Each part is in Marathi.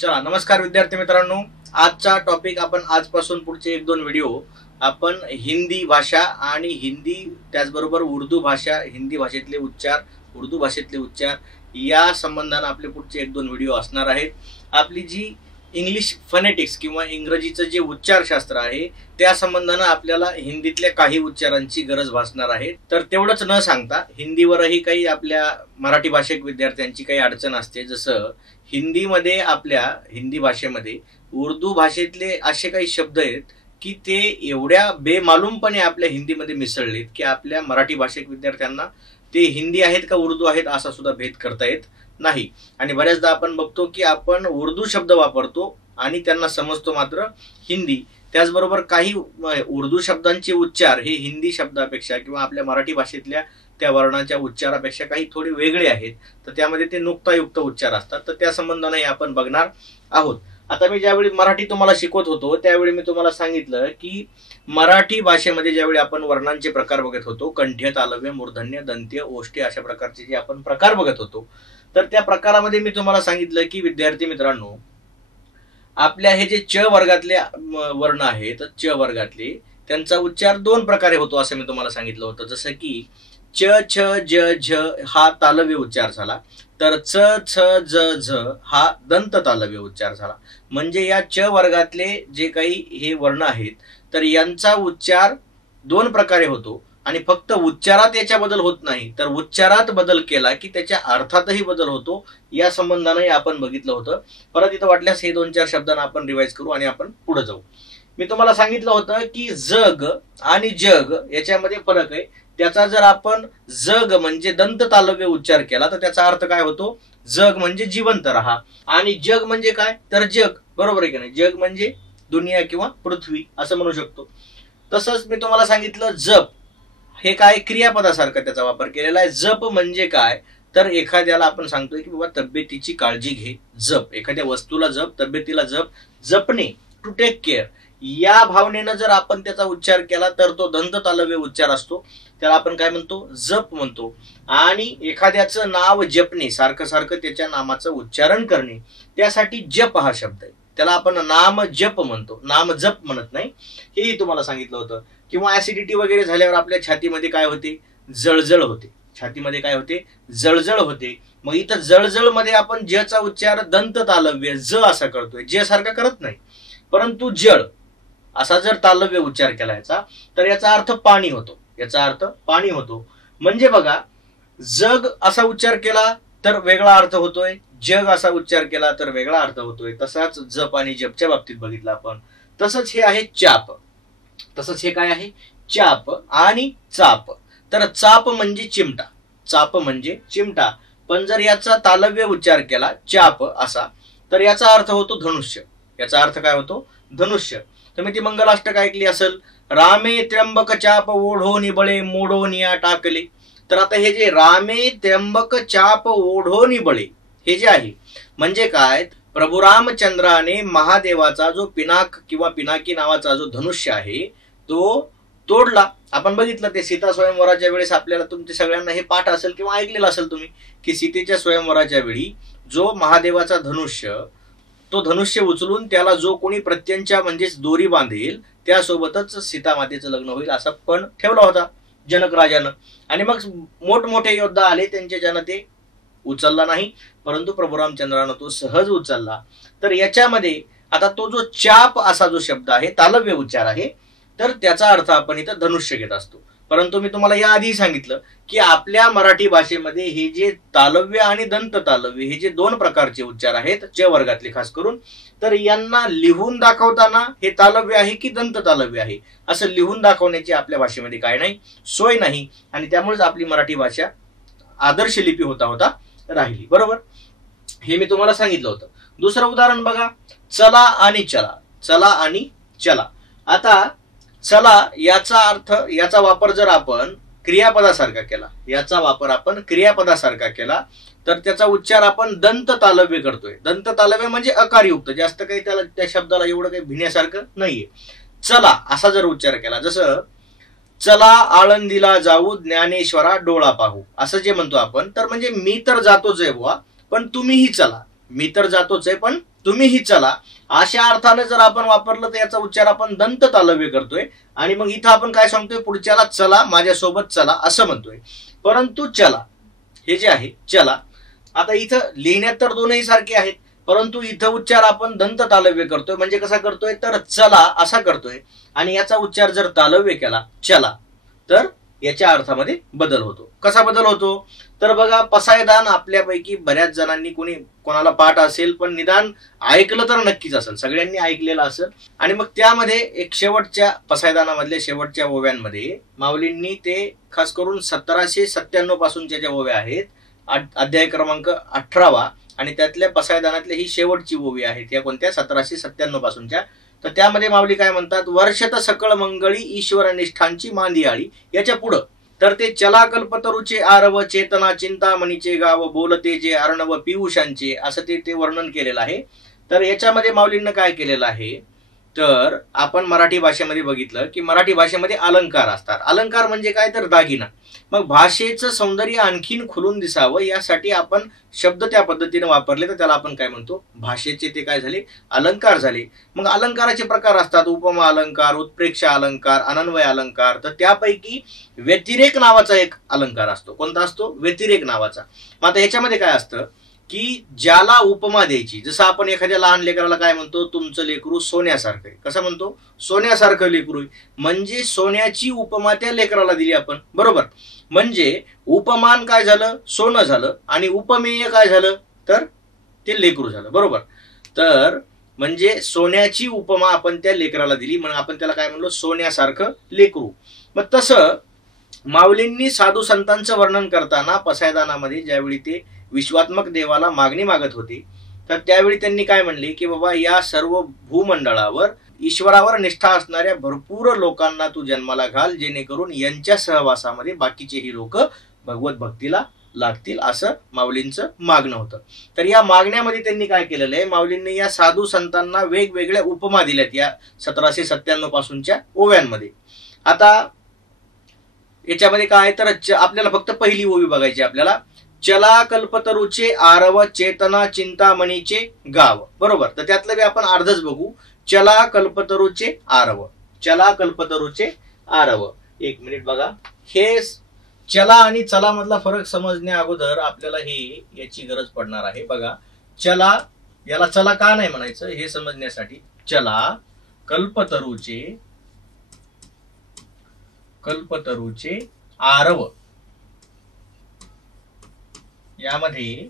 चला नमस्कार विद्यार्थी मित्रांनो, आजचा टॉपिक आपण आजपासून पुढचे एक दोन व्हिडिओ आपण हिंदी भाषा आणि हिंदी त्याचबरोबर उर्दू भाषा, हिंदी भाषेतले उच्चार, उर्दू भाषेतले उच्चार या संबंधाने आपले पुढचे एक दोन व्हिडिओ असणार आहेत। आपली जी इंग्लिश फनेटिक्स किंवा इंग्रजीचं जे उच्चारशास्त्र आहे त्या संबंधाने आपल्याला हिंदीतल्या काही उच्चारांची गरज भासणार आहे। तर तेवढंच न सांगता हिंदीवरही काही आपल्या मराठी भाषिक विद्यार्थ्यांची काही अडचण असते, जसं हिंदीमध्ये आपल्या हिंदी भाषेमध्ये उर्दू भाषेतले असे काही शब्द आहेत की ते एवढ्या बेमालूमपणे आपल्या हिंदीमध्ये मिसळलेत की आपल्या मराठी भाषिक विद्यार्थ्यांना ते हिंदी आहेत का उर्दू आहेत असा सुद्धा भेद करता येत नाही। आणि बऱ्याचदा आपण बघतो की आपण उर्दू शब्द वापरतो आणि त्यांना समजतो मात्र हिंदी। त्याचबरोबर काही उर्दू शब्दांचे उच्चार हे हिंदी शब्दापेक्षा किंवा आपल्या मराठी भाषेतल्या त्या वर्णाच्या उच्चारापेक्षा काही थोडे वेगळे आहेत, तर त्यामध्ये ते नुक्तायुक्त उच्चार असतात। तर त्या संबंधाने आपण बघणार आहोत। आता मी ज्यावेळी मराठी तुम्हाला शिकवत होतो त्यावेळी मी तुम्हाला सांगितलं की मराठी भाषेमध्ये ज्यावेळी आपण वर्णांचे प्रकार बघत होतो, कंठ्य, तालव्य, मूर्धन्य, दंत्य, ओष्ठ्य अशा प्रकारचे जे आपण प्रकार बघत होतो, तर त्या प्रकारामध्ये मी तुम्हाला सांगितलं की विद्यार्थी मित्रांनो, आपल्या हे जे च वर्गातले वर्ण आहेत, च वर्गातले त्यांचा उच्चार दोन प्रकारे होतो असं मी तुम्हाला सांगितलं होतं। जसं की च, छ, ज, झ हा तालव्य उच्चार झाला, तर च, छ, ज, झ हा दंत तालव्य उच्चार झाला। म्हणजे या च वर्गातले जे काही हे वर्ण आहेत तर यांचा उच्चार दोन प्रकारे होतो आणि फक्त उच्चारात याच्या बदल होत नाही, तर उच्चारात बदल केला की त्याच्या अर्थातही बदल होतो। या संबंधाने आपण बघितलं होतं। परत इथं वाटल्यास हे दोन चार शब्दांना आपण रिवाइज करू आणि आपण पुढे जाऊ। मी तुम्हाला सांगितलं होतं की जग आणि जग याच्यामध्ये फरक आहे। त्याचा जर आपण जग म्हणजे दंत तालव्य उच्चार केला तर त्याचा अर्थ काय होतो? जग म्हणजे जिवंत राहा, आणि जग म्हणजे काय तर जग, बरोबर आहे की नाही? जग म्हणजे दुनिया किंवा पृथ्वी असं म्हणू शकतो। तसंच मी तुम्हाला सांगितलं जप हे काय क्रियापदासारखं त्याचा वापर केलेला आहे। जप म्हणजे काय तर एखाद्याला आपण सांगतोय की बाबा तब्येतीची काळजी घे, जप, एखाद्या वस्तूला जप, तब्येतीला जप, जपणे, टू टेक केअर या भावनेनं जर आपण त्याचा उच्चार केला तर तो दंत तालव्य उच्चार असतो, त्याला आपण काय म्हणतो? जप म्हणतो। आणि एखाद्याचं नाव जपणे, सारखं सारखं त्याच्या नामाचं उच्चारण करणे, त्यासाठी जप हा शब्द आहे, त्याला आपण नाम जप म्हणतो, नाम जप म्हणत नाही, हेही तुम्हाला सांगितलं होतं। किंवा ऍसिडिटी वगैरे झाल्यावर आपल्या छातीमध्ये काय होते? जळजळ होते, छातीमध्ये काय होते? जळजळ होते। मग इथं जळजळ मध्ये आपण ज चा उच्चार दंत तालव्य ज असा करतोय, ज सारखा करत नाही, परंतु जळ असा जर तालव्य उच्चार केला याचा तर याचा अर्थ पाणी होतो, याचा अर्थ पाणी होतो। म्हणजे बघा, जग असा उच्चार केला तर वेगळा अर्थ होतोय, जग असा उच्चार केला तर वेगळा अर्थ होतोय। तसाच जप आणि जपच्या बाबतीत बघितलं आपण। तसंच हे आहे चाप, तसंच हे काय आहे? चाप आणि चाप। तर चाप म्हणजे चिमटा, चाप म्हणजे चिमटा, पण जर याचा तालव्य उच्चार केला चाप असा तर याचा अर्थ होतो धनुष्य, याचा अर्थ काय होतो? धनुष्य। तुम्ही ती मंगलाष्टक ऐकली असेल, रामे त्र्यंबक चाप ओढोनी बळे मोडोनिया टाकले। तर आता हे जे रामे त्र्यंबक चाप ओढोनी बळे हे जे आहे म्हणजे काय? प्रभू रामचंद्राने महादेवाचा जो पिनाक किंवा पिनाकी नावाचा जो धनुष्य आहे तो तोडला। आपण बघितलं ते सीता स्वयंवराच्या वेळेस, आपल्याला तुमच्या सगळ्यांना हे पाठ असेल किंवा ऐकलेलं असेल तुम्ही की सीतेच्या स्वयंवराच्या वेळी जो महादेवाचा धनुष्य, तो धनुष्य उचलून त्याला जो कोणी प्रत्यंचा म्हणजेच दोरी बांधेल त्यासोबतच सीता मातेचं लग्न होईल असा पण ठेवला होता जनक राजानं। आणि मग मोठमोठे योद्धा आले, त्यांच्याच्यानं ते उचलला नाही, परंतु प्रभू रामचंद्रानं तो सहज उचलला। तर याच्यामध्ये आता तो जो चाप असा जो शब्द आहे, तालव्य उच्चार आहे, तर त्याचा अर्थ आपण इथं धनुष्य घेत असतो। परंतु मी तुम्हाला या आधी सांगितलं की आपल्या मराठी भाषेमध्ये हे जे तालव्य आणि दंत तालव्य हे जे दोन प्रकारचे उच्चार आहेत च वर्गातले खास करून, तर यांना लिहून दाखवताना हे तालव्य आहे की दंत तालव्य आहे असं लिहून दाखवण्याची आपल्या भाषेमध्ये काय नाही, सोय नाही, आणि त्यामुळेच आपली मराठी भाषा आदर्श लिपी होता होता राहिली, बरोबर? हे मी तुम्हाला सांगितलं होतं। दुसरं उदाहरण बघा, चला आणि चला, चला आणि चला। आता चला याचा अर्थ, याचा वापर जर आपण क्रियापदासारखा केला, याचा वापर आपण क्रियापदासारखा केला तर त्याचा उच्चार आपण दंत तालव्य करतोय। दंत तालव्य म्हणजे अकारयुक्त, जास्त काही त्याला त्या शब्दाला एवढं काही भिण्यासारखं नाहीये। चला असा जर उच्चार केला, जसं चला आळंदीला जाऊ ज्ञानेश्वरा डोळा पाहू असं जे म्हणतो आपण, तर म्हणजे मी तर जातोच आहे बुवा पण तुम्हीही चला, मी तर जातोच आहे पण तुम्हीही चला, अशा अर्थाने जर आपण वापरलं तर याचा उच्चार आपण दंत तालव्य करतोय. आणि मग इथं आपण काय सांगतोय, पुढच्याला चला, माझ्यासोबत चला असं म्हणतोय. परंतु चला हे जे आहे चला, आता इथं लिहिण्यात तर दोनही सारखे आहेत, परंतु इथं उच्चार आपण दंत तालव्य करतोय. म्हणजे कसा करतोय, तर चला असा करतोय. आणि याचा उच्चार जर तालव्य केला चला, तर याच्या अर्थामध्ये बदल होतो. कसा बदल होतो, तर बघा, पसायदान आपल्यापैकी बऱ्याच जणांनी कोणाला पाठ असेल, पण निदान ऐकलं तर नक्कीच असेल, सगळ्यांनी ऐकलेलं असेल. आणि मग त्यामध्ये एक शेवटच्या पसायदानामधल्या शेवटच्या ओव्यांमध्ये माऊलींनी ते खास करून 1797 पासूनच्या ज्या ओव्या आहेत, अध्याय क्रमांक 18 आणि त्यातल्या पसायदानातल्या ही शेवटची ओवी आहे, त्या कोणत्या 1797 पासूनच्या. तर त्यामध्ये माऊली काय म्हणतात, वर्षत सकळ मंगळी ईश्वर निष्ठांची मांदियाळी. याच्या पुढं तर ते चला कल्पतरूचे आरव चेतना चिंतामणीचे गाव बोलते जे अर्णव पियुषांचे, असं ते वर्णन केलेलं आहे. तर याच्यामध्ये माऊलींना काय केलेलं आहे, तर आपण मराठी भाषेमध्ये बघितलं की मराठी भाषेमध्ये अलंकार असतात. अलंकार म्हणजे काय, तर दागिना. मग भाषेचं सौंदर्य आणखीन खुलून दिसावं यासाठी आपण शब्द त्या पद्धतीने वापरले, तर त्याला आपण काय म्हणतो, भाषेचे ते काय झाले, अलंकार झाले. मग अलंकाराचे प्रकार असतात, उपमा अलंकार, उत्प्रेक्षा अलंकार, अनन्वय अलंकार. तर त्यापैकी व्यतिरेक नावाचा एक अलंकार असतो. कोणता असतो, व्यतिरेक नावाचा. मग आता याच्यामध्ये काय असतं की ज्याला उपमा द्यायची, जसं आपण एखाद्या लहान लेकराला काय म्हणतो, तुमचं लेकरू सोन्यासारखं आहे. कसं म्हणतो, सोन्यासारखं लेकरू. म्हणजे सोन्याची उपमा त्या लेकराला दिली आपण, बरोबर. म्हणजे उपमान काय झालं, सोनं झालं, आणि उपमेय काय झालं, तर ते लेकरू झालं, बरोबर. तर म्हणजे सोन्याची उपमा आपण त्या लेकराला दिली, म्हणून आपण त्याला काय म्हणलो, सोन्यासारखं लेकरू. मग तसं माऊलींनी साधू संतांचं वर्णन करताना पसायदानामध्ये ज्यावेळी ते विश्वात्मक देवाला मागणी मागत होती, तर त्यावेळी त्यांनी काय म्हणले की बाबा, या सर्व भूमंडळावर ईश्वरावर निष्ठा असणाऱ्या भरपूर लोकांना तू जन्माला घाल, जेणेकरून यांच्या सहवासामध्ये बाकीचेही लोक भगवत भक्तीला लागतील, असं माऊलींचं मागणं होतं. तर या मागण्यामध्ये त्यांनी काय केलेलं आहे, माऊलींनी या साधू संतांना वेगवेगळ्या उपमा दिल्यात या 1797 पासूनच्या ओव्यांमध्ये. आता याच्यामध्ये काय, तर आपल्याला फक्त पहिली ओवी बघायची. आपल्याला चला कल्पतरूचे आरव चेतना चिंतामणीचे गाव, बरोबर. तर त्यातलं बी आपण अर्धच बघू. चला कल्पतरूचे आरव, चला कल्पतरूचे आरव. एक मिनिट बघा, हे चला आणि चला मधला फरक समजण्या अगोदर आपल्याला हे याची गरज पडणार आहे. बघा, चला, याला चला का नाही म्हणायचं हे समजण्यासाठी, चला कल्पतरूचे आरव, यामध्ये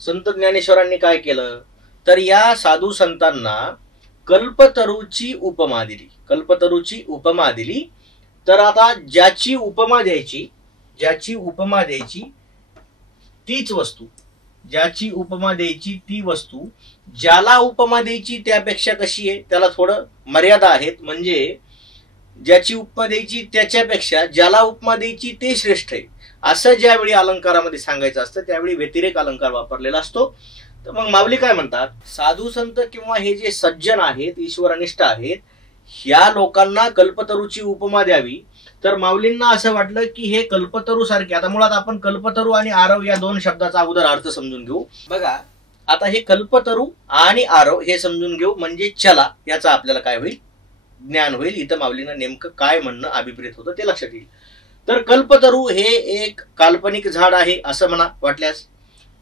संत ज्ञानेश्वरांनी काय केलं, तर या साधू संतांना कल्पतरूची उपमा दिली, कल्पतरूची उपमा दिली. तर आता ज्याची उपमा द्यायची तीच वस्तू, ज्याची उपमा द्यायची ती वस्तू ज्याला उपमा द्यायची त्यापेक्षा कशी आहे, त्याला थोडं मर्यादा आहेत. म्हणजे ज्याची उपमा द्यायची त्याच्यापेक्षा ज्याला उपमा द्यायची ते श्रेष्ठ आहे, असं ज्यावेळी अलंकारामध्ये सांगायचं असतं त्यावेळी व्यतिरेक अलंकार वापरलेला असतो. तर मग माऊली काय म्हणतात, साधू संत किंवा हे जे सज्जन आहेत, ईश्वरनिष्ठ आहेत, ह्या लोकांना कल्पतरूची उपमा द्यावी. तर माऊलींना असं वाटलं की हे कल्पतरू सारखे, आता मुळात आपण कल्पतरू आणि आरव या दोन शब्दाचा अगोदर अर्थ समजून घेऊ. बघा, आता हे कल्पतरू आणि आरव हे समजून घेऊ, म्हणजे चला याचा आपल्याला काय होईल, ज्ञान होईल. इथं माऊलींना नेमकं काय म्हणणं अभिप्रेत होतं ते लक्षात येईल. तर कल्पतरू हे एक काल्पनिक झाड आहे असं म्हणा वाटल्यास.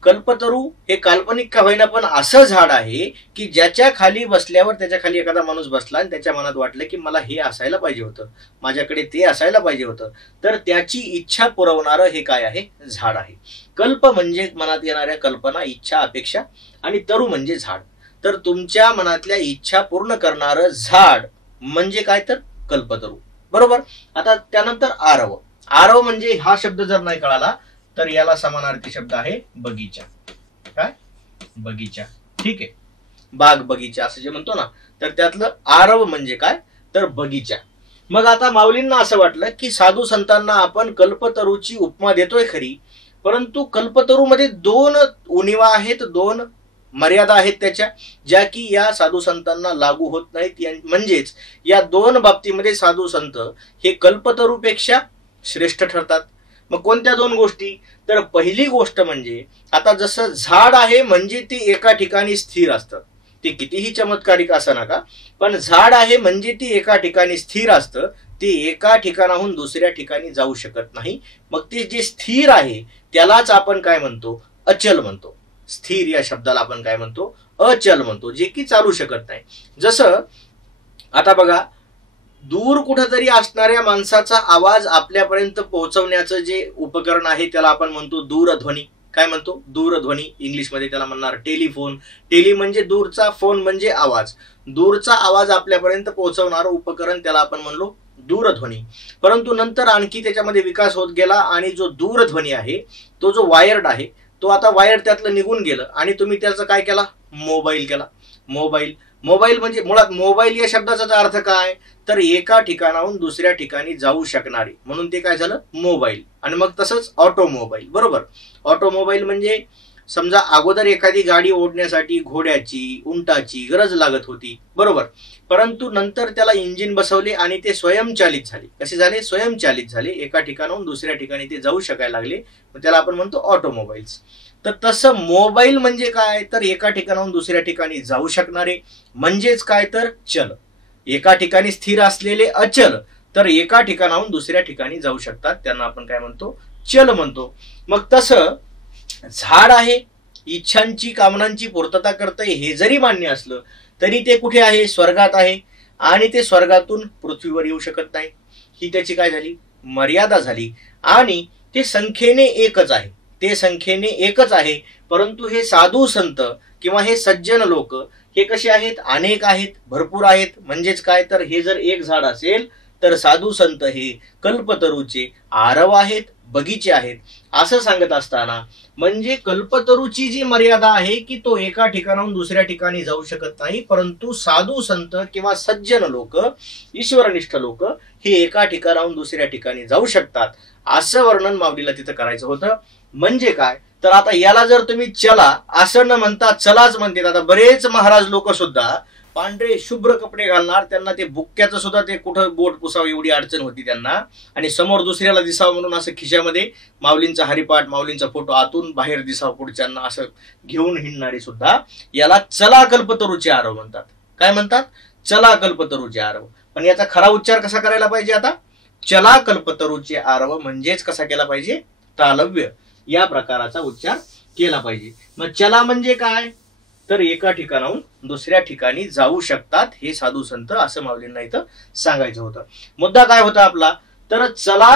कल्पतरू हे काल्पनिक का होईना पण असं झाड आहे की ज्याच्या खाली बसल्यावर, त्याच्या खाली एखादा माणूस बसला आणि त्याच्या मनात वाटलं की मला हे असायला पाहिजे होतं, माझ्याकडे ते असायला पाहिजे होतं, तर त्याची इच्छा पुरवणारं हे काय आहे, झाड आहे. कल्प म्हणजे मनात येणाऱ्या कल्पना, इच्छा, अपेक्षा, आणि तरू म्हणजे झाड. तर तुमच्या मनातल्या इच्छा पूर्ण करणारं झाड म्हणजे काय, तर कल्पतरू, बरोबर. आता त्यानंतर आरव. आरव म्हणजे हा शब्द जर नाही कळाला तर याला समानार्थी शब्द आहे बगीचा. काय, बगीचा, ठीक आहे, बाग बगीचा असं जे म्हणतो ना, तर त्यातलं आरव म्हणजे काय, तर बगीचा. मग आता माऊलींना असं वाटलं की साधू संतांना आपण कल्पतरूची उपमा देतोय खरी, परंतु कल्पतरू मध्ये दोन उणिवा आहेत, दोन मर्यादा आहेत त्याच्या, ज्या की या साधू संतांना लागू होत नाहीत. म्हणजेच या दोन बाबतीमध्ये साधू संत हे कल्पतरूपेक्षा श्रेष्ठ ठरतात. मग कोणत्या दोन गोष्टी? तर पहिली गोष्ट म्हणजे आता जसं झाड आहे म्हणजे ते एका ठिकाणी स्थिर असतं, ते कितीही चमत्कारिक असं नका, पण झाड आहे म्हणजे ती एका ठिकाणी स्थिर असतं, ते एका ठिकाणाहून दुसऱ्या ठिकाणी जाऊ शकत नाही. मग ते जे स्थिर आहे त्यालाच आपण काय म्हणतो? अचल म्हणतो. स्थिर या शब्दाला आपण काय म्हणतो? अचल म्हणतो, जे की चालू शकत नाही. जसं आता बघा, दूर कुठेतरी असणाऱ्या माणसाचा आवाज आपल्यापर्यंत पोहोचवण्याचं जे उपकरण आहे त्याला आपण म्हणतो दूरध्वनी. काय म्हणतो? दूरध्वनी. इंग्लिशमध्ये त्याला म्हणणार टेलिफोन. टेली म्हणजे दूरचा, फोन म्हणजे आवाज. दूरचा आवाज आपल्यापर्यंत पोहोचवणारं उपकरण त्याला आपण म्हणलो दूरध्वनी. परंतु नंतर आणखी त्याच्यामध्ये विकास होत गेला आणि जो दूरध्वनी आहे तो जो वायर्ड आहे तो आता वायर त्यातलं निघून गेलं आणि तुम्ही त्याचं काय केला? मोबाईल केला. मोबाईल. मोबाईल म्हणजे मुळात मोबाईल या शब्दाचा अर्थ काय? तर एका ठिकाणाहून दुसऱ्या ठिकाणी जाऊ शकणारी, म्हणून ते काय झालं? मोबाईल. आणि मग तसंच ऑटोमोबाईल. बरोबर. ऑटोमोबाईल म्हणजे समजा अगोदर एखादी गाडी ओढण्यासाठी घोड्याची, उंटाची गरज लागत होती, बरोबर, परंतु नंतर त्याला इंजिन बसवले आणि ते स्वयंचलित झाले. कसे झाले? स्वयंचलित झाले. एका ठिकाणाहून दुसऱ्या ठिकाणी ते जाऊ शकायला लागले, त्याला आपण म्हणतो ऑटोमोबाईल्स. तर तसं मोबाईल म्हणजे काय? तर एका ठिकाणाहून दुसऱ्या ठिकाणी जाऊ शकणारे, म्हणजेच काय? तर चल. एका ठिकाणी स्थिर असलेले अचल तर एका ठिकाणाहून दुसऱ्या ठिकाणी जाऊ शकतात, त्यांना आपण काय म्हणतो? चल म्हणतो. मग तसं झाड आहे, इच्छांची, कामनांची पूर्तता करतंय हे जरी मान्य असलं तरी ते कुठे आहे? स्वर्गात आहे. आणि ते स्वर्गातून पृथ्वीवर येऊ शकत नाही. ही त्याची काय झाली? मर्यादा झाली. आणि ते संख्येने एकच आहे. ते संख्येने एकच आहे, परंतु हे साधू संत किंवा हे सज्जन लोक हे कसे आहेत? अनेक आहेत, भरपूर आहेत. म्हणजेच काय? तर हे जर एक झाड असेल तर साधू संत हे कल्पतरूचे आरव आहेत, बगीचे आहेत, असं सांगत असताना म्हणजे कल्पतरूची जी मर्यादा आहे की तो एका ठिकाणाहून दुसऱ्या ठिकाणी जाऊ शकत नाही, परंतु साधू संत किंवा सज्जन लोक, ईश्वरनिष्ठ लोक हे एका ठिकाणाहून दुसऱ्या ठिकाणी जाऊ शकतात, असं वर्णन माऊलीला तिथं करायचं होतं. म्हणजे काय? तर आता याला जर तुम्ही चला असं न म्हणता चलाच म्हणतात. आता बरेच महाराज लोक सुद्धा पांढरे शुभ्र कपडे घालणार, त्यांना ते बुक्क्याचं सुद्धा ते कुठं बोट पुसावं एवढी अडचण होती त्यांना, आणि समोर दुसऱ्याला दिसावं म्हणून असं खिशामध्ये माऊलींचा हरिपाठ, माऊलींचा फोटो आतून बाहेर दिसावं पुढच्यांना असं घेऊन हिंडणारे सुद्धा याला चला कल्पतरूचे आरव म्हणतात. काय म्हणतात? चला कल्पतरूचे आरव. पण याचा खरा उच्चार कसा करायला पाहिजे? आता चला कल्पतरूचे आरव म्हणजेच कसा केला पाहिजे? तालव्य या प्रकाराचा उच्चार केला पाहिजे. मग चला म्हणजे काय? तर एका ठिकाणाहून दुसऱ्या ठिकाणी जाऊ शकतात हे साधू संत, असं माऊलींना इथं सांगायचं होतं. मुद्दा काय होता आपला? तर चला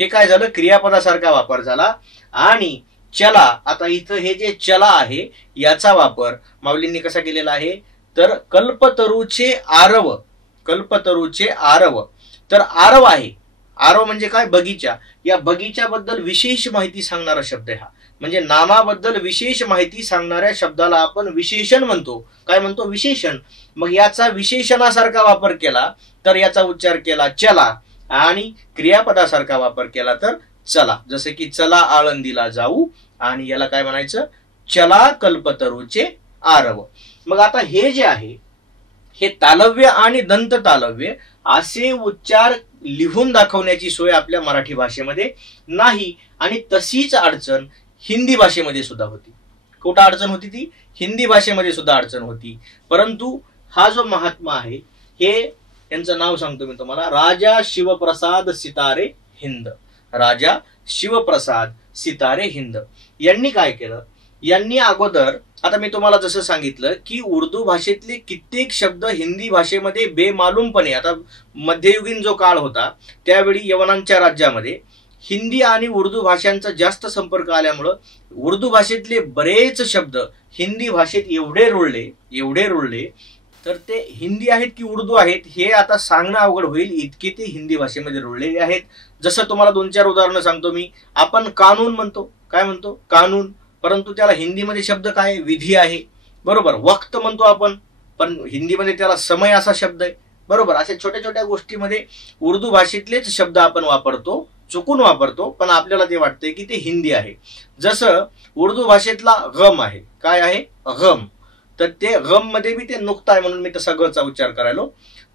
हे काय झालं? क्रियापदासारखा वापर झाला. आणि चला, आता इथं हे जे चला आहे याचा वापर माऊलींनी कसा केलेला आहे? तर कल्पतरूचे आरव. कल्पतरूचे आरव. तर आरव आहे. आरव म्हणजे काय? बगीचा. या बगीच्याबद्दल विशेष माहिती सांगणारा शब्द आहे हा. म्हणजे नामाबद्दल विशेष माहिती सांगणाऱ्या शब्दाला आपण विशेषण म्हणतो. काय म्हणतो? विशेषण. मग याचा विशेषणासारखा वापर केला तर याचा उच्चार केला चला, आणि क्रियापदासारखा वापर केला तर चला. जसे की चला आळंदीला जाऊ, आणि याला काय म्हणायचं? चला कल्पतरूचे आरव. मग आता हे जे आहे हे तालव्य आणि दंत तालव्य असे उच्चार लिहून दाखवण्याची सोय आपल्या मराठी भाषेमध्ये नाही. आणि तशीच अडचण हिंदी भाषेमध्ये सुद्धा होती. कुठं अडचण होती? ती हिंदी भाषेमध्ये सुद्धा अडचण होती. परंतु हा जो महात्मा आहे, हे यांचं नाव सांगतो मी तुम्हाला, राजा शिवप्रसाद सितारे हिंद. राजा शिवप्रसाद सितारे हिंद यांनी काय केलं? यांनी अगोदर, आता मी तुम्हाला जसं सांगितलं की उर्दू भाषेतले कित्येक शब्द हिंदी भाषेमध्ये बेमालूमपणे, आता मध्ययुगीन जो काळ होता त्यावेळी यवनांच्या राज्यामध्ये हिंदी आणि उर्दू भाषांचा जास्त संपर्क आल्यामुळं उर्दू भाषेतले बरेच शब्द हिंदी भाषेत एवढे रुळले तर ते हिंदी आहेत की उर्दू आहेत हे आता सांगणं अवघड होईल, इतके ते हिंदी भाषेमध्ये रुळलेले आहेत. जसं तुम्हाला 2-4 उदाहरणं सांगतो मी. आपण कानून म्हणतो. काय म्हणतो? कानून. परंतु त्याला हिंदीमध्ये शब्द काय? विधी आहे. बरोबर. वक्त म्हणतो आपण, पण हिंदीमध्ये त्याला समय असा शब्द आहे. बरोबर. अशा छोट्या छोट्या गोष्टीमध्ये उर्दू भाषेतलेच शब्द आपण वापरतो, चुकून वापरतो, पण आपल्याला ते वाटतंय की ते हिंदी आहे. जसं उर्दू भाषेतला गम आहे. काय आहे? गम. तर ते गम मध्ये बी ते नुक्ता आहे म्हणून मी तसा गचा उच्चार करायलो.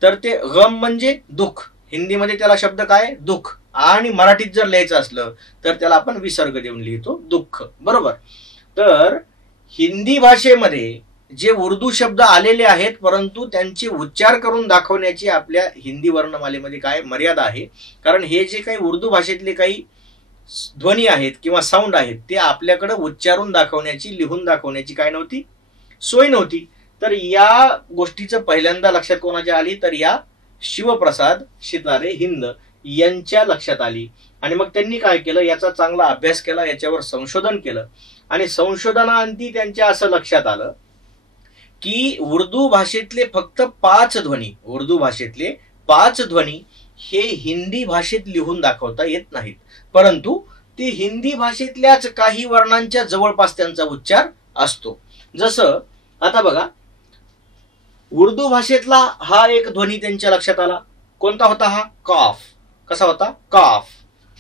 तर ते गम म्हणजे दुःख. हिंदीमध्ये त्याला शब्द काय? दुःख आणि मराठीत जर लिहायचं असलं तर त्याला आपण विसर्ग देऊन लिहितो दुःख, बरोबर. तर हिंदी भाषेमध्ये जे उर्दू शब्द आलेले आहेत परंतु त्यांचे उच्चार करून दाखवण्याची आपल्या हिंदी वर्णमालेमध्ये काय मर्यादा आहे. कारण हे जे काही उर्दू भाषेतले काही ध्वनी आहेत किंवा साऊंड आहेत ते आपल्याकडे उच्चारून दाखवण्याची, लिहून दाखवण्याची काय नव्हती, सोय नव्हती. तर या गोष्टीचं पहिल्यांदा लक्षात कोणाच्या आली, तर या शिवप्रसाद शितारे हिंद यांच्या लक्षात आली. आणि मग त्यांनी काय केलं, याचा चांगला अभ्यास केला, याच्यावर संशोधन केलं. आणि संशोधनाअंती त्यांच्या असं लक्षात आलं की उर्दू भाषेतले फक्त 5 ध्वनी, उर्दू भाषेतले 5 ध्वनी हे हिंदी भाषेत लिहून दाखवता येत नाहीत, परंतु ते हिंदी भाषेतल्याच काही वर्णांच्या जवळपास त्यांचा उच्चार असतो. जसं आता बघा, उर्दू भाषेतला हा एक ध्वनी त्यांच्या लक्षात आला. कोणता होता हा, काफ. कसा होता, काफ.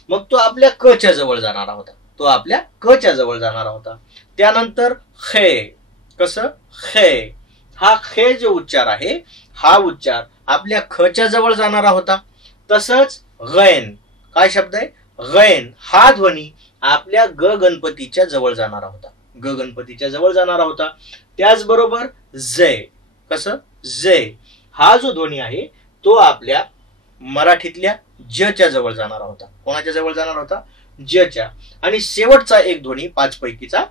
मग तो आपल्या क च्या जवळ जाणारा होता, तो आपल्या क च्या जवळ जाणारा होता. त्यानंतर खे, कसं, खे. हा खे जो उच्चार आहे हा उच्चार आपल्या ख च्या जवळ जाणारा होता. तसंच गैन, काय शब्द आहे, गैन. हा ध्वनी आपल्या ग गणपतीच्या जवळ जाणारा होता, ग गणपतीच्या जवळ जाणारा होता. त्याचबरोबर जय, कसं, जय. हा जो ध्वनी आहे तो आपल्या मराठीतल्या ज च्या जवळ जाणारा होता. कोणाच्या जवळ जाणार होता, ज च्या. आणि शेवटचा एक ध्वनी 5 पैकीचा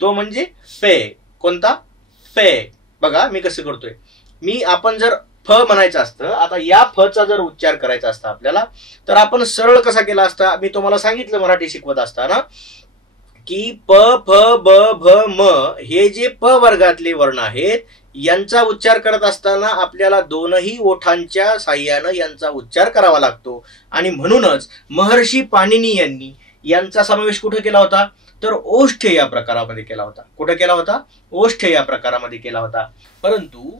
तो म्हणजे फे. कोणता, फे. बघा मी कसं करतोय, मी आपण जर फ म्हणायचं असतं, आता या फ चा जर उच्चार करायचा असता आपल्याला, तर आपण सरळ कसा केला असता, मी तुम्हाला सांगितलं मराठी शिकवत असताना की प, फ, ब, भ, म हे जे प वर्गातले वर्ण आहेत यांचा उच्चार करत असताना आपल्याला दोनही ओठांच्या साह्यानं यांचा उच्चार करावा लागतो. आणि म्हणूनच महर्षी पाणिनी यांनी यांचा समावेश कुठे केला होता, तर ओष्ठ या प्रकारामध्ये केला होता. कुठे केला होता, ओष्ठ या प्रकारामध्ये केला होता. परंतु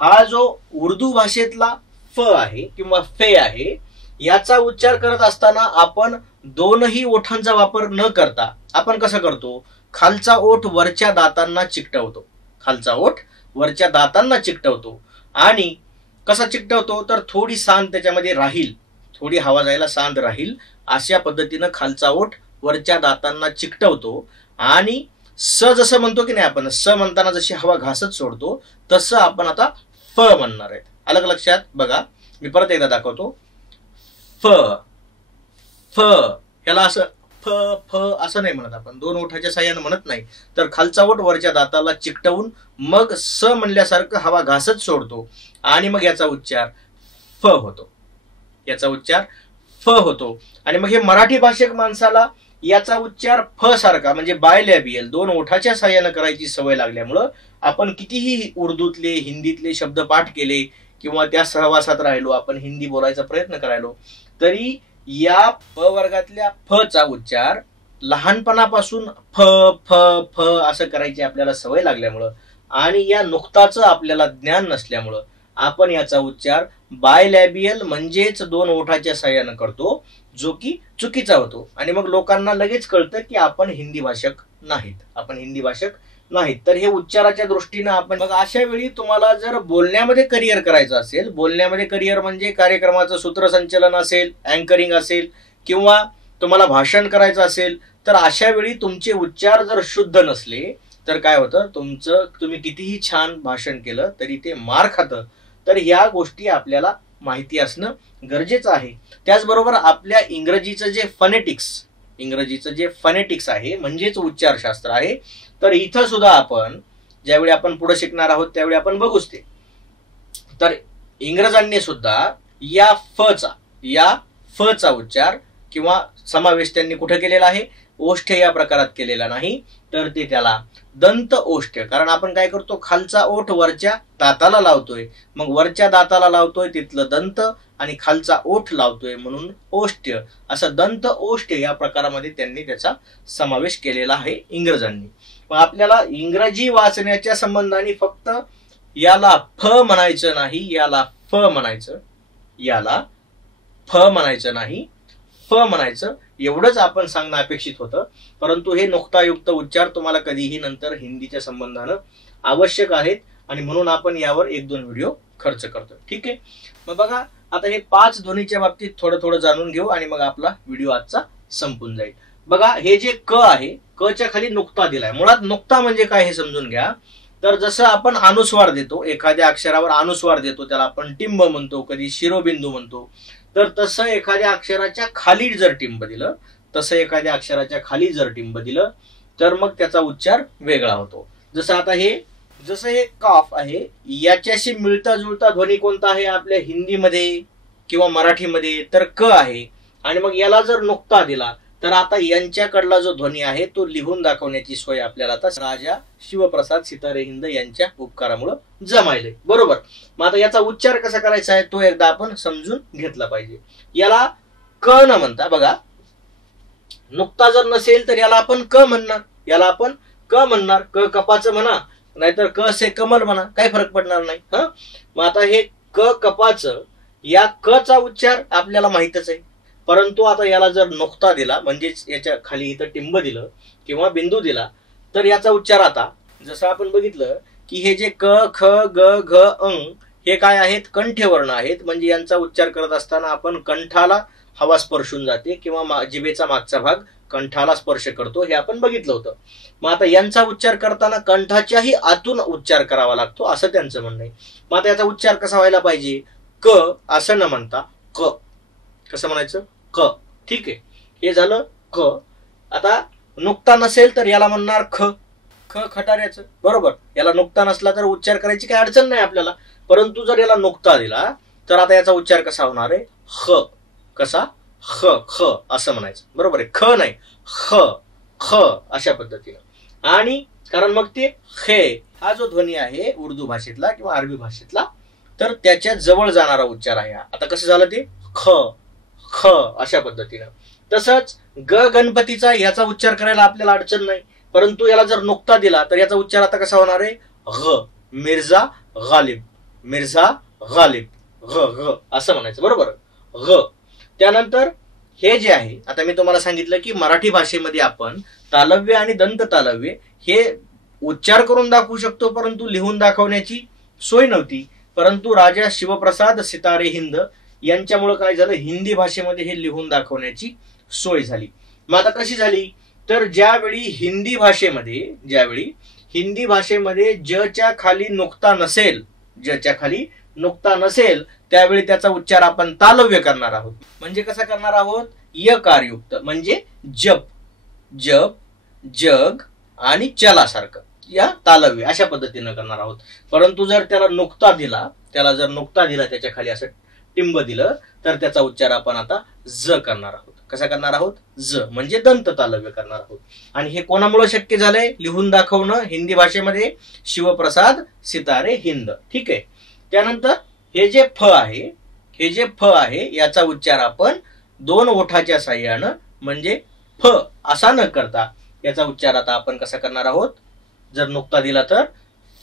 हा जो उर्दू भाषेतला फ आहे किंवा फे आहे याचा उच्चार करत असताना आपण दोनही ओठांचा वापर न करता आपण कसं करतो, खालचा ओठ वरच्या दातांना चिकटवतो, खालचा ओठ वरच्या दातांना चिकटवतो. आणि कसा चिकटवतो, तर थोडी सांद त्याच्यामध्ये राहील, थोडी हवा जायला सांद राहील अशा पद्धतीनं खालचा ओठ वरच्या दातांना चिकटवतो. आणि स जसं म्हणतो की नाही आपण, स म्हणताना जशी हवा घासत सोडतो तसं आपण आता फ म्हणणार आहेत. अलग लक्षात. बघा मी परत एकदा दाखवतो, फ, फ. ह्याला असं फ, फ असं नाही म्हणत आपण, दोन ओठाच्या साह्यानं म्हणत नाही, तर खालचा ओठ वरच्या दाताला चिकटवून मग स म्हणल्यासारखं हवा घासत सोडतो आणि मग याचा उच्चार फ होतो, याचा उच्चार फ होतो. आणि मग हे मराठी भाषिक माणसाला याचा उच्चार फ सारखा म्हणजे बायलॅबियल दोन ओठाच्या साह्यानं करायची सवय लागल्यामुळं आपण कितीही उर्दूतले, हिंदीतले शब्द पाठ केले किंवा त्या सहवासात राहिलो, आपण हिंदी बोलायचा प्रयत्न करायलो, तरी या प वर्गातल्या फ चा उच्चार लहानपणापासून फ फ फ असं करायची आपल्याला सवय लागल्यामुळं आणि या नुक्ताचं आपल्याला ज्ञान नसल्यामुळं आपण याचा उच्चार बायलॅबियल म्हणजेच दोन ओठाच्या साह्यानं करतो, जो की चुकीचा होतो. आणि मग लोकांना लगेच कळतं की आपण हिंदी भाषक नाहीत, आपण हिंदी भाषक नाहीत. तर हे उच्चाराच्या दृष्टीनं आपण बघा, अशा वेळी तुम्हाला जर बोलण्यामध्ये करिअर करायचं असेल, बोलण्यामध्ये करिअर म्हणजे कार्यक्रमाचं सूत्रसंचलन असेल, अँकरिंग असेल किंवा तुम्हाला भाषण करायचं असेल, तर अशा वेळी तुमचे उच्चार जर शुद्ध नसले तर काय होतं, तुम्ही कितीही छान भाषण केलं तरी ते मार खातं. तर ह्या गोष्टी आपल्याला माहिती असणं गरजेचं आहे. त्याचबरोबर आपल्या इंग्रजीचं जे फनेटिक्स आहे म्हणजेच उच्चारशास्त्र आहे, तर इथं सुद्धा आपण ज्यावेळी आपण पुढे शिकणार आहोत त्यावेळी आपण बघूच ते. तर इंग्रजांनी सुद्धा या फ चा उच्चार किंवा समावेश त्यांनी कुठे केलेला आहे, ओष्ठ या प्रकारात केलेला नाही, तर ते त्याला दंत ओष्ठ. कारण आपण काय करतो, खालचा ओठ वरच्या दाताला लावतोय, मग वरच्या दाताला लावतोय तिथलं दंत आणि खालचा ओठ लावतोय म्हणून ओष्ठ, असं दंत ओष्ठ या प्रकारामध्ये त्यांनी त्याचा समावेश केलेला आहे इंग्रजांनी. मग आपल्याला इंग्रजी वाचण्याच्या संबंधाने फक्त याला फ म्हणायचं नाही, याला फ म्हणायचं, याला फ म्हणायचं नाही, फ म्हणायचं, एवढंच आपण सांगणं अपेक्षित होतं. परंतु हे नुक्तायुक्त उच्चार तुम्हाला कधीही नंतर हिंदीच्या संबंधानं आवश्यक आहेत आणि म्हणून आपण यावर 1-2 व्हिडिओ खर्च करतो. ठीक आहे. मग बघा, आता हे 5 ध्वनीच्या बाबतीत थोडं थोडं जाणून घेऊ आणि मग आपला व्हिडिओ आजचा संपून जाईल. बघा, हे जे क आहे, क च्या खाली नुक्ता दिलाय. मुळात नुक्ता म्हणजे काय हे समजून घ्या. तर जसं आपण अनुस्वार देतो, एखाद्या अक्षरावर अनुस्वार देतो, त्याला आपण टिंब म्हणतो, कधी शिरोबिंदू म्हणतो. तर तसं एखाद्या अक्षराच्या खाली जर टिंब दिलं, तर मग त्याचा उच्चार वेगळा होतो. जसं हे काफ आहे, याच्याशी मिळता जुळता ध्वनी कोणता आहे आपल्या हिंदीमध्ये किंवा मराठीमध्ये? तर क आहे. आणि मग याला जर नुक्ता दिला तर आता यांच्याकडला जो ध्वनी आहे तो लिहून दाखवण्याची सोय आपल्याला आता राजा शिवप्रसाद सितारे हिंद यांच्या उपकारामुळे जमायले. बरोबर. मग आता याचा उच्चार कसा करायचा आहे तो एकदा आपण समजून घेतला पाहिजे. याला क न म्हणता, बघा, नुक्ता जर नसेल तर याला आपण क म्हणणार. क कपाचं म्हणा, नाहीतर क से कमल म्हणा, काही फरक पडणार नाही. मग आता हे क कपाचं, या क चा उच्चार आपल्याला माहितच आहे. परंतु आता याला जर नुक्ता दिला, म्हणजेच याच्या खाली इथं टिंब दिलं किंवा बिंदू दिला, तर याचा उच्चार आता जसं आपण बघितलं की हे जे क ख ग घ अंग हे काय आहेत? कंठ्यवर्ण आहेत. म्हणजे यांचा उच्चार करत असताना आपण कंठाला हवा स्पर्शून जाते किंवा जिभेचा मागचा भाग कंठाला स्पर्श करतो, हे आपण बघितलं होतं. मग आता यांचा उच्चार करताना कंठाच्याही आतून उच्चार करावा लागतो, असं त्यांचं म्हणणं आहे. मग आता याचा उच्चार कसा व्हायला पाहिजे? क असं न म्हणता क. कसं म्हणायचं? क. ठीक आहे, हे झालं क. आता नुक्ता नसेल तर याला म्हणणार ख. ख खटाऱ्याचं. बरोबर. याला नुक्ता नसला तर उच्चार करायची काही अडचण नाही आपल्याला. परंतु जर याला नुक्ता दिला तर आता याचा उच्चार कसा होणार आहे? ख. कसा? ख. ख असं म्हणायचं. बरोबर आहे. ख नाही, ख. ख अशा पद्धतीनं. आणि कारण मग ते खे हा जो ध्वनी आहे उर्दू भाषेतला किंवा अरबी भाषेतला, तर त्याच्या जवळ जाणारा उच्चार आहे. आता कसं झालं ते? ख. ख अशा पद्धतीनं. तसंच ग गणपतीचा याचा उच्चार करायला आपल्याला अडचण नाही. परंतु याला जर नुक्ता दिला तर याचा उच्चार आता कसा होणार आहे? ग. मिर्झा गालिब. मिर्झा गालिब. ग ग असं म्हणायचं. बरोबर. ग. त्यानंतर हे जे आहे, आता मी तुम्हाला सांगितलं की मराठी भाषेमध्ये आपण तालव्य आणि दंत तालव्य हे उच्चार करून दाखवू शकतो, परंतु लिहून दाखवण्याची सोय नव्हती. परंतु राजा शिवप्रसाद सितारे हिंद यांच्यामुळे काय झालं? हिंदी भाषेमध्ये हे लिहून दाखवण्याची सोय झाली. मग आता कशी झाली? तर ज्यावेळी हिंदी भाषेमध्ये ज च्या खाली नुक्ता नसेल, त्यावेळी त्याचा उच्चार आपण तालव्य करणार आहोत. म्हणजे कसा करणार आहोत? यकारयुक्त. म्हणजे जप, जप, जग आणि चलासारखं, या तालव्य अशा पद्धतीनं करणार आहोत. परंतु जर त्याला नुक्ता दिला, त्याच्या खाली असं टिंब दिलं, तर त्याचा उच्चार आपण आता ज करणार आहोत. कसा करणार आहोत? ज. म्हणजे दंत तालव्य करणार आहोत. आणि हे कोणामुळे शक्य झालंय लिहून दाखवणं हिंदी भाषेमध्ये? शिवप्रसाद सितारे हिंद. ठीक आहे. त्यानंतर हे जे फ आहे याचा उच्चार आपण 2 ओठाच्या साह्यानं, म्हणजे फ असा न करता याचा उच्चार आता आपण कसा करणार आहोत? जर नुक्ता दिला तर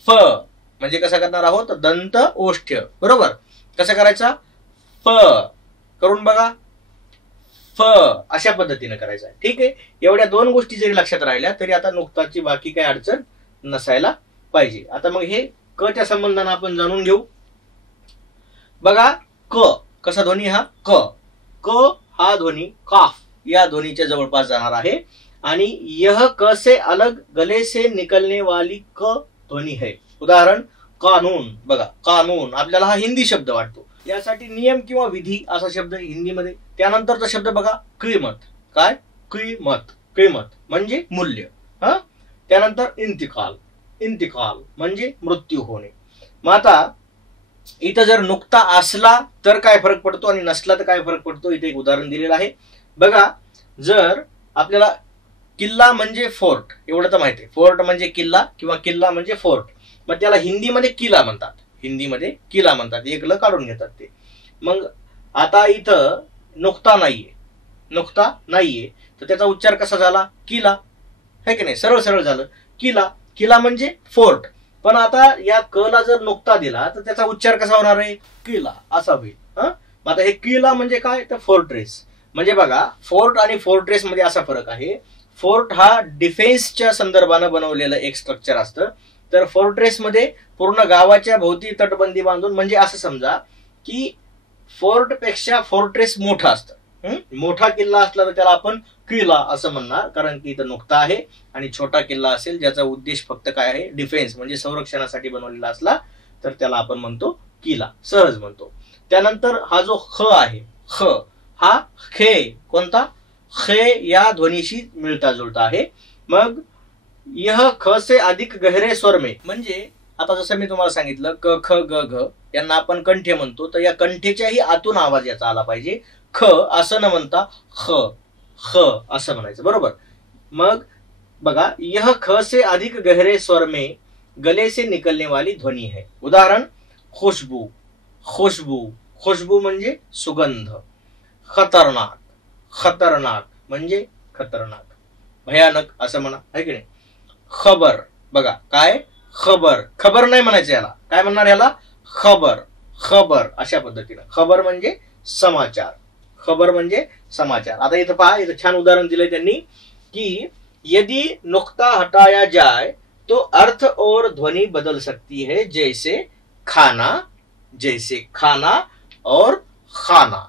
फ. म्हणजे कसा करणार आहोत? दंत ओष्ठ्य. बरोबर. कसं करायचा? फ करून बघा. फ अशा पद्धतीने करायचं आहे. ठीक आहे. एवढ्या 2 गोष्टी जरी लक्षात राहिल्या तरी आता नुक्ताची बाकी काही अडचण नसायला पाहिजे. आता मग हे क च्या संबंधाने आपण जाणून घेऊ. बघा, क कसा ध्वनी? हा क. क हा ध्वनी काफ या ध्वनीच्या जवळपास जाणार आहे. आणि यह क से अलग गले से निकलने वाली क ध्वनी है. उदाहरण कानून. बघा, कानून आपल्याला हा हिंदी शब्द वाटतो. यासाठी नियम किंवा विधी असा शब्द हिंदीमध्ये. त्यानंतरचा शब्द बघा, कीमत. काय? कीमत. कीमत म्हणजे मूल्य. त्यानंतर इंतिकाल. इंतिकाल म्हणजे मृत्यू होणे. मग आता इथं जर नुक्ता असला तर काय फरक पडतो आणि नसला तर काय फरक पडतो, इथे एक उदाहरण दिलेलं आहे. बघा, जर आपल्याला किल्ला म्हणजे फोर्ट एवढं तर माहिती आहे. फोर्ट म्हणजे किल्ला किंवा किल्ला म्हणजे फोर्ट. मग त्याला हिंदीमध्ये किला म्हणतात. एक ल काढून घेतात ते. मग आता इथं नुक्ता नाहीये तर त्याचा उच्चार कसा झाला? किला. है की नाही? सरळ सरळ झालं. किला. किला म्हणजे फोर्ट. पण आता या क ला जर नुक्ता दिला तर त्याचा उच्चार कसा होणार आहे? किला असा होईल. मग आता हे किला म्हणजे काय? तर फोर्ट्रेस. म्हणजे बघा, फोर्ट आणि फोर्ट्रेस मध्ये असा फरक आहे. फोर्ट हा डिफेन्सच्या संदर्भानं बनवलेलं एक स्ट्रक्चर असतं. तर फोर्ट्रेस मध्ये पूर्ण गावाच्या भोवती तटबंदी बांधून, म्हणजे असं समजा की फोर्ट पेक्षा फोर्ट्रेस मोठा असतं. मोठा किल्ला असला तर त्याला आपण किला असं म्हणणार, कारण की इथं नुकता आहे. आणि छोटा किल्ला असेल ज्याचा उद्देश फक्त काय आहे, डिफेन्स म्हणजे संरक्षणासाठी बनवलेला असला तर त्याला आपण म्हणतो किला, सहज म्हणतो. त्यानंतर हा जो ख आहे, ख हा खे, कोणता खे या ध्वनीशी मिळता जुळता आहे. मग यह ख से अधिक गहरे स्वर में, म्हणजे आता जसं मी तुम्हाला सांगितलं क ख ग घ यांना आपण कंठे म्हणतो, तर या कंठेच्याही आतून आवाज याचा आला पाहिजे. ख असं न म्हणता ख ख असं म्हणायचं, बरोबर. मग बघा, यह ख से अधिक गहरे स्वर में गले से निकलने वाली ध्वनि है. उदाहरण खुशबू, खुशबू, खुशबू म्हणजे सुगंध. खतरनाक, खतरनाक म्हणजे खतरनाक, भयानक असं म्हणा, आहे की नाही. खबर, बघा काय खबर, खबर नाही म्हणायचं याला, काय म्हणणार याला खबर, खबर अशा पद्धतीनं. खबर म्हणजे समाचार, खबर म्हणजे समाचार. आता इथं पहा, इथं छान उदाहरण दिलंय त्यांनी की यदि नुक्ता हटाया जाए तो अर्थ और ध्वनि बदल सकती है, जैसे खाना, जैसे खाना और खाना.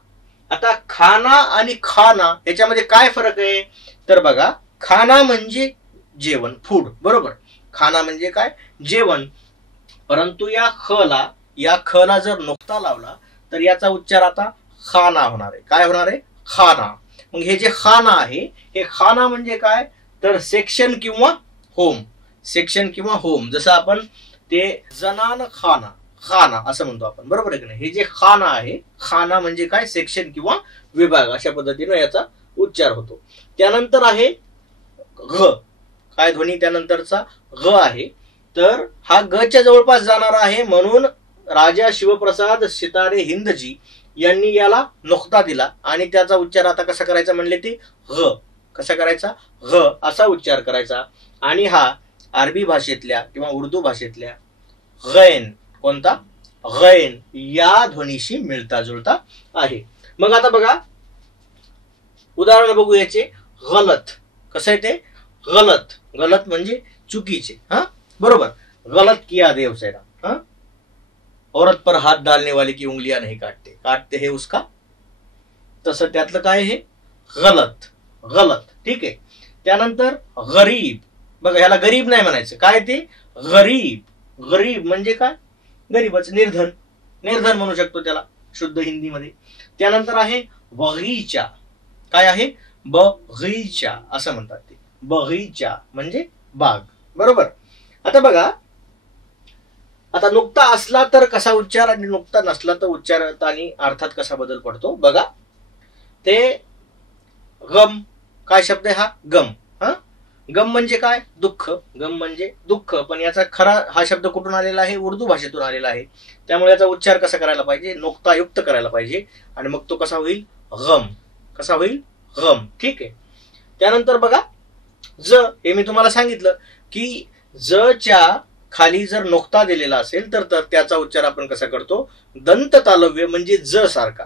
आता खाना आणि खाना याच्यामध्ये काय फरक आहे तर बघा, खाना म्हणजे जेवण, फूड, बरोबर. खाना म्हणजे काय, जेवण. परंतु या ख ला जर नुक्ता लावला तर याचा उच्चार आता खाना होणार आहे. काय होणार आहे, खाना. मग हे जे खाना आहे, हे खाना म्हणजे काय तर सेक्शन किंवा होम, सेक्शन किंवा होम. जसं आपण ते जनान खाना, खाना असं म्हणतो आपण, बरोबर आहे की नाही. हे जे खाना आहे, खाना म्हणजे काय सेक्शन किंवा विभाग, अशा पद्धतीनं याचा उच्चार होतो. त्यानंतर आहे घ, काय ध्वनी त्यानंतरचा घ आहे, तर हा ग च्या जवळपास जाणार आहे, म्हणून राजा शिवप्रसाद सितारे हिंदजी यांनी याला नुक्ता दिला आणि त्याचा उच्चार आता कसा करायचा म्हणले ते घ, कसा करायचा घ असा उच्चार करायचा. आणि हा अरबी भाषेतल्या किंवा उर्दू भाषेतल्या गैन, कोणता गैन या ध्वनीशी मिळता जुळता आहे. मग आता बघा उदाहरण बघू याचे. गलत, कसं आहे ते गलत, गलत म्हणजे चुकीचे, हा बरोबर. गलत किया देवसेना, हा औरत पर हात डालने वाले की उंगलियां नहीं काटते, काटते है उसका, तसं त्यातलं काय हे गलत, गलत, ठीक आहे. त्यानंतर गरीब, बघा ह्याला गरीब नाही म्हणायचं, काय ते गरीब, गरीब म्हणजे काय गरीबच, निर्धन, निर्धन म्हणू शकतो त्याला शुद्ध हिंदीमध्ये. त्यानंतर आहे बगीचा, काय आहे बगीचा असं म्हणतात ते, बगीचा म्हणजे बाग, बरोबर. आता बघा, आता नुक्ता असला तर कसा उच्चार आणि नुक्ता नसला तर उच्चारात आणि अर्थात कसा बदल पडतो बघा. ते गम, काय शब्द आहे हा गम, हा गम म्हणजे काय दुःख, गम म्हणजे दुःख. पण याचा खरा हा शब्द कुठून आलेला आहे, उर्दू भाषेतून आलेला आहे. त्यामुळे याचा उच्चार कसा करायला पाहिजे, नुक्तायुक्त करायला पाहिजे, आणि मग तो कसा होईल गम, कसा होईल गम, ठीक आहे. त्यानंतर बघा ज, हे मी तुम्हाला सांगितलं की ज च्या खाली जर नुक्ता दिलेला असेल तर त्याचा उच्चार आपण कसा करतो, दंत तालव्य म्हणजे ज सारखा,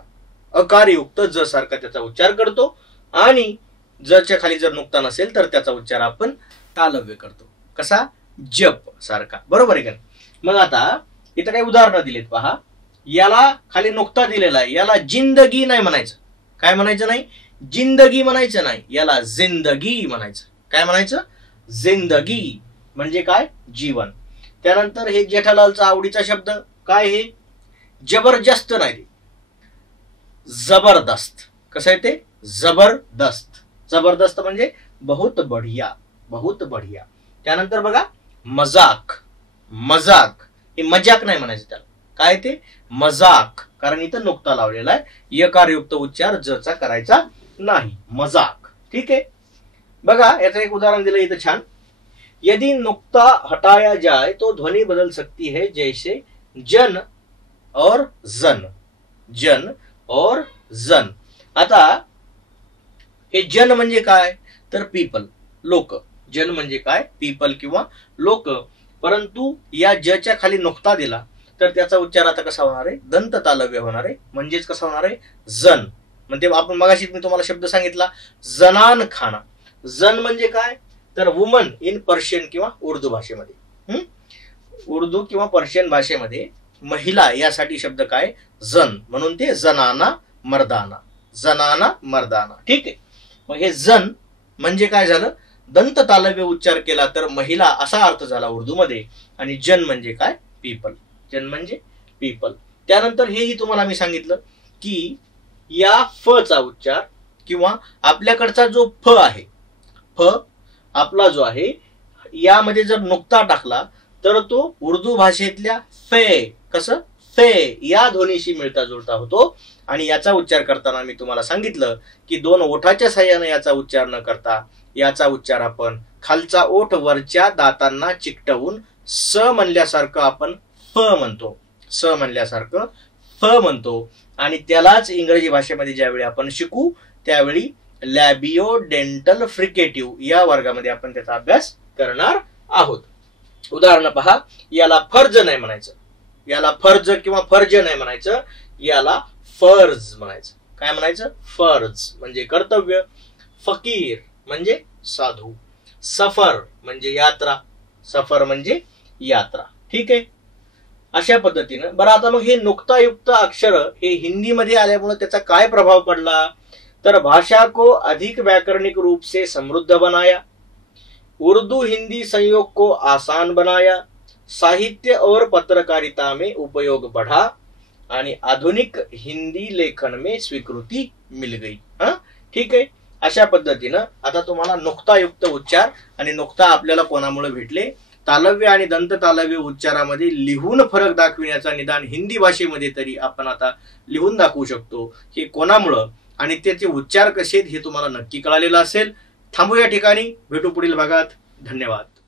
अकारयुक्त ज सारखा त्याचा उच्चार करतो. आणि ज च्या खाली जर नुक्ता नसेल तर त्याचा उच्चार आपण तालव्य करतो, कसा जप सारखा, बरोबर आहे का. मग आता इथं काही उदाहरणं दिलेत पहा. याला खाली नुक्ता दिलेला आहे, याला जिंदगी नाही म्हणायचं, काय म्हणायचं नाही, जिंदगी म्हणायचं नाही, याला जिंदगी म्हणायचं. काय म्हणायचं, जिंदगी म्हणजे काय जीवन. त्यानंतर हे जेठालालचा आवडीचा शब्द काय, हे जबरदस्त नाही, जबरदस्त. कसं आहे ते जबरदस्त, जबरदस्त म्हणजे बहुत बढ़िया, बहुत बढ़िया. त्यानंतर बघा मजाक, मजाक हे मजाक नाही म्हणायचं त्याला, काय ते मजाक, कारण इथं नुक्ता लावलेला आहे, यकारयुक्त उच्चार जचा करायचा नाही, मजाक, ठीक आहे. बघा याचं एक उदाहरण दिलं इथं छान. यदि नुक्ता हटाया जाए तो ध्वनि बदल सकती है, जैसे जन और जन, जन और जन. आता हे जन म्हणजे काय तर पीपल, लोक. जन म्हणजे काय पीपल किंवा लोक. परंतु या ज च्या खाली नुक्ता दिला तर त्याचा उच्चार आता कसा होणार आहे, दंत तालव्य होणार आहे, म्हणजेच कसा होणार आहे जन. म्हणजे आपण मगाशी मी तुम्हाला शब्द सांगितला जनान खाना. जन म्हणजे काय तर वुमन इन पर्शियन किंवा उर्दू भाषेमध्ये, उर्दू किंवा पर्शियन भाषेमध्ये महिला यासाठी शब्द काय, जन, म्हणून ते जनाना मर्दाना, जनाना मर्दाना. ठीक आहे. मग हे जन म्हणजे काय झालं, दंत तालव्य उच्चार केला तर महिला असा अर्थ झाला उर्दू मध्ये, आणि जन म्हणजे काय, पीपल, जन म्हणजे पीपल. त्यानंतर हेही तुम्हाला मी सांगितलं की या फ चा उच्चार किंवा आपल्याकडचा जो फ आहे, फ आपला जो आहे, यामध्ये जर नुक्ता टाकला तर तो उर्दू भाषेतल्या फे, कसं फे या ध्वनीशी मिळता जुळता होतो. आणि याचा उच्चार करताना मी तुम्हाला सांगितलं की दोन ओठाच्या साह्याने याचा उच्चार न करता याचा उच्चार आपण खालचा ओठ वरच्या दातांना चिकटवून स म्हणल्यासारखं आपण फ म्हणतो, स म्हणल्यासारखं फ म्हणतो. आणि त्यालाच इंग्रजी भाषेमध्ये ज्यावेळी आपण शिकू त्यावेळी लॅबिओ डेंटल फ्रिकेटिव्ह या वर्गामध्ये आपण त्याचा अभ्यास करणार आहोत. उदाहरण पहा, याला फर्ज नाही म्हणायचं, याला फर्ज किंवा फर्ज नाही म्हणायचं, याला फर्ज म्हणायचं. काय म्हणायचं, फर्ज म्हणजे कर्तव्य, फकीर म्हणजे साधू, सफर म्हणजे यात्रा, सफर म्हणजे यात्रा. ठीक आहे. अशा पद्धतीनं. बरं, आता मग हे नुक्तायुक्त अक्षर हे हिंदी मध्ये आल्यामुळे त्याचा काय प्रभाव पडला, तर भाषा को अधिक व्याकरणिक रूप से समृद्ध बनाया, उर्दू हिंदी संयोग को आसान बनाया, साहित्य और पत्रकारिता में उपयोग बढ़ा आणि आधुनिक हिंदी लेखन में स्वीकृति मिल गई. हा, ठीक आहे. अशा पद्धतीनं आता तुम्हाला नुक्तायुक्त उच्चार आणि नुक्ता आपल्याला कोणामुळे भेटले, तालव्य आणि दंत तालव्य उच्चारामध्ये लिहून फरक दाखविण्याचा निदान हिंदी भाषेमध्ये तरी आपण आता लिहून दाखवू शकतो. हे कोणामुळं आणि त्याचे उच्चार कसे हे तुम्हाला नक्की कळालेलं असेल. थांबू या ठिकाणी, भेटू पुढील भागात. धन्यवाद.